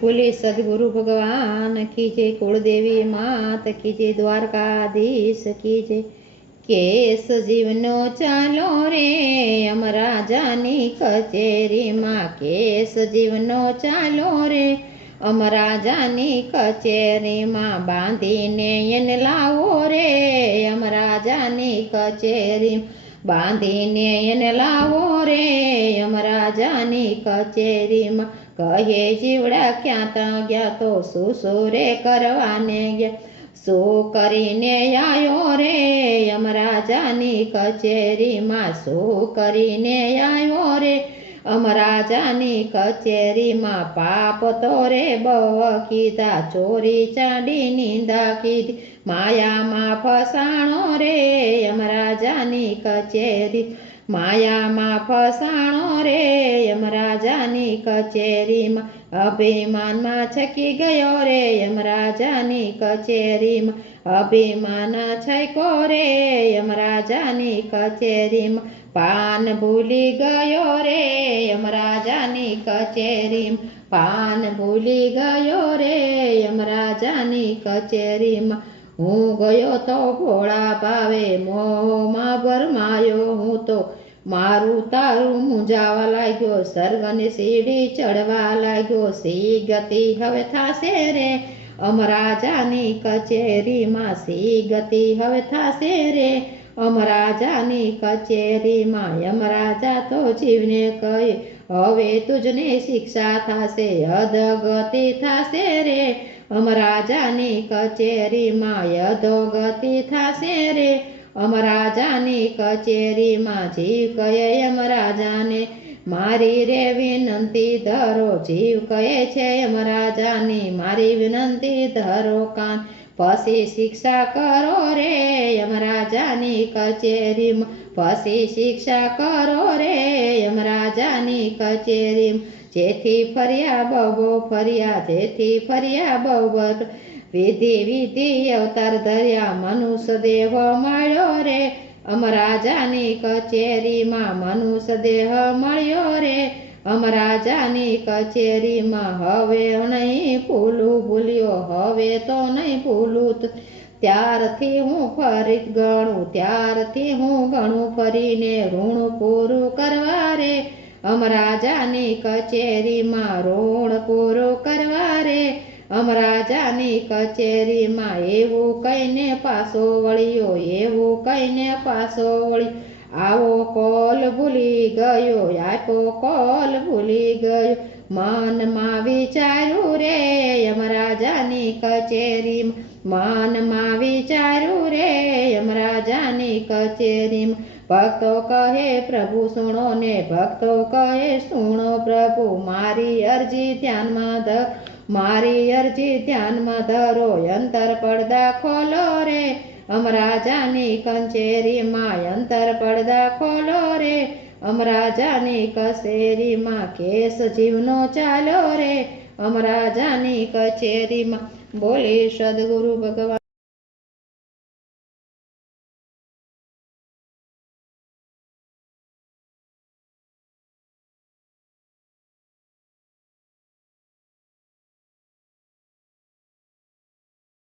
બોલે, સદગુરુ ભગવાન, કી જય કુળદેવી માત, કી જય દ્વારકાધીશ, કી જય કેસ જીવનો ચાલો રે, અમરાજાની કચેરીમાં કેસ જીવનો ચાલો રે, અમરાજાની કચેરીમાં બાંધીને એને લાવો રે, અમરાજાની કચેરી બાંધીને એને લાવો રે યમરાજાની કચેરીમાં. કહે, જીવડા ક્યાં ત્યાં ગયા તો સુસુરે કરવાને ગયા? શું કરીને આવ્યો રે યમરાજાની કચેરીમાં? શું કરીને આવ્યો રે અમરાજાની કચેરીમાં પાપ તોરે બવ કીધા, ચોરી ચાંડી નિંદા કીધી. માયામાં ફસાણો રે અમરાજાની કચેરી. માયામાં ફસાણો રે યમરાજાની કચેરીમાં. અભિમાનમાં છકી ગયો રે યમરાજાની કચેરીમાં. અભિમાન છકો રે યમરાજાની કચેરીમાં. પાન ભૂલી ગયો રે યમરાજાની કચેરી પાન ભૂલી ગયો રે યમરાજાની કચેરીમાં. હું ગયો તો ભોળા પાવે મોમાં ભરમાયો હું તો. મારું તારું મૂંઝાવા લાગ્યો સર્ગને સીડી ચડવા લાગ્યો. સી ગતિ હવે થાશે રે અમરાજાની કચેરીમાં, સી ગતિ હવે થાશે રે અમરાજાની કચેરીમાં યમરાજા તો જીવને કહે, હવે તુજને શિક્ષા થાશે, અધગતિ થશે રે. અમરાજાની કચેરીમાં અધોગતિ થશે રે. અમરાજાની કચેરીમાં જીવ કહે યમરાજાને મારી રે વિનંતી ધરો. જીવ કહે છે યમરાજાની મારી વિનંતી ધરો કાન. પછી શિક્ષા કરો રે યમરાજાની કચેરીમાં પછી શિક્ષા કરો રે યમરાજાની કચેરીમાં જેથી ફર્યા બહુ ફર્યા જેથી ફર્યા બહુ વિધિ વિધિ અવતાર ધર્યા મનુષ્ય દેહ મળ્યો રે અમરાજાની કચેરીમાં મનુષ્ય દેહ મળ્યો રે અમરાજાની કચેરીમાં હવે નહીં ભૂલું, ભૂલ્યો. હવે તો નહીં ભૂલું ત્યારથી હું ફરી ગણું, ત્યારથી હું ગણું ફરીને ઋણ પૂરું કરવા રે. અમરાજાની કચેરીમાં ઋણ પૂરું કરવા રે. અમરાજાની કચેરીમાં એવું કહીને પાછો વળ્યો, એવું કહીને પાછો વળ્યો. આવો કોલ ભૂલી ગયો આપો કોલ ભૂલી ગયો. મનમાં વિચાર્યું રે યમરાજાની કચેરી મનમાં વિચાર્યું રે યમરાજાની કચેરી ભક્તો કહે, પ્રભુ સુણો ને, ભક્તો કહે, સુણો પ્રભુ, મારી અરજી ધ્યાનમાં ધ મારી અરજી ધ્યાનમાં ધરો, અંતર પડદા ખોલો રે અમરાજાની કંચેરીમાં અંતર પડદા ખોલો રે. અમરાજાની કચેરીમાં કેસ જીવનો ચાલો રે. અમરાજાની કચેરીમાં બોલે, સદગુરુ ભગવાન